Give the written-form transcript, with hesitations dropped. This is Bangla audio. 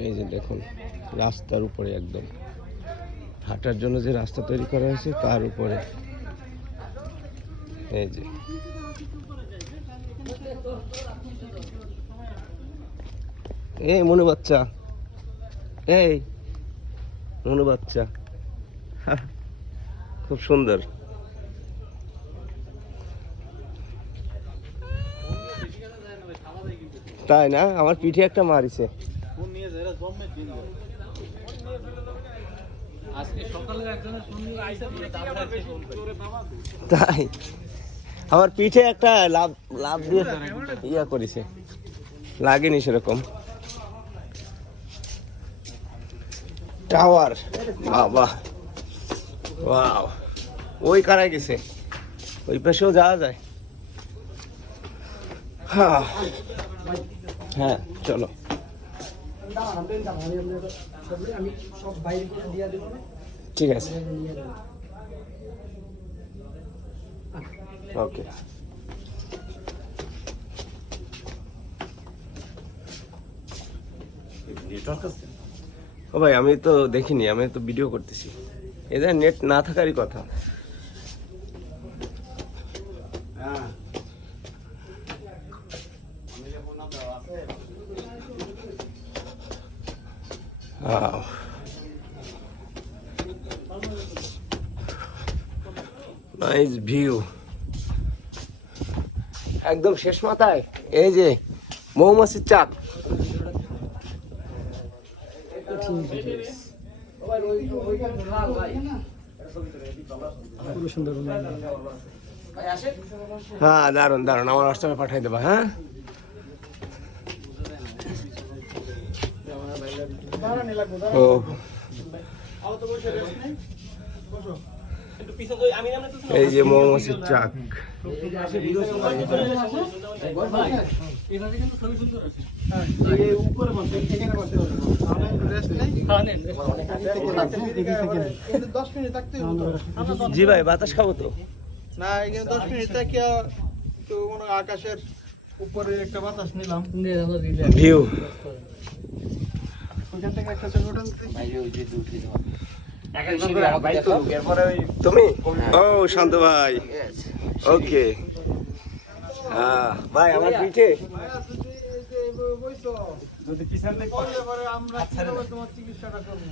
এই যে দেখুন রাস্তার উপরে একদম হাঁটার জন্য যে রাস্তা তৈরি করা হয়েছে তার উপরে এই যে এই মনু বাচ্চা এই মনু বাচ্চা খুব সুন্দর তাই না আমার পিঠে একটা মারিছে তাই আমার পিঠে একটা লাভ লাভ দিয়ে ইয়া করেছে লাগেনি সেরকম টাওয়ার বাবা ওয়াও ওই কারায় গেছে ওই পাশেও যাওয়া যায় হ্যাঁ হ্যাঁ চলো ঠিক আছে ওকে ও ভাই আমি তো দেখিনি আমি তো ভিডিও করতেছি এদের নেট না থাকারই কথা নাইস ভিউ একদম শেষ মাথায় এই যে মৌমাছির চাক হ্যাঁ দারুন দারুন আমার হোয়াটসঅ্যাপে পাঠাই দেবা হ্যাঁ ও এই যে মৌমাছির চাক জি ভাই বাতাস খাবো তো না এখানে 10 মিনিট থাকিয়া তো কোনো আকাশের উপরে একটা বাতাস নিলাম ভিউ ওখান থেকে একটা সংগঠন তুমি ও শান্ত ভাই ওকে হ্যাঁ ভাই আমার পিঠে যদি পিছন থেকে আমরা তোমার চিকিৎসাটা করবো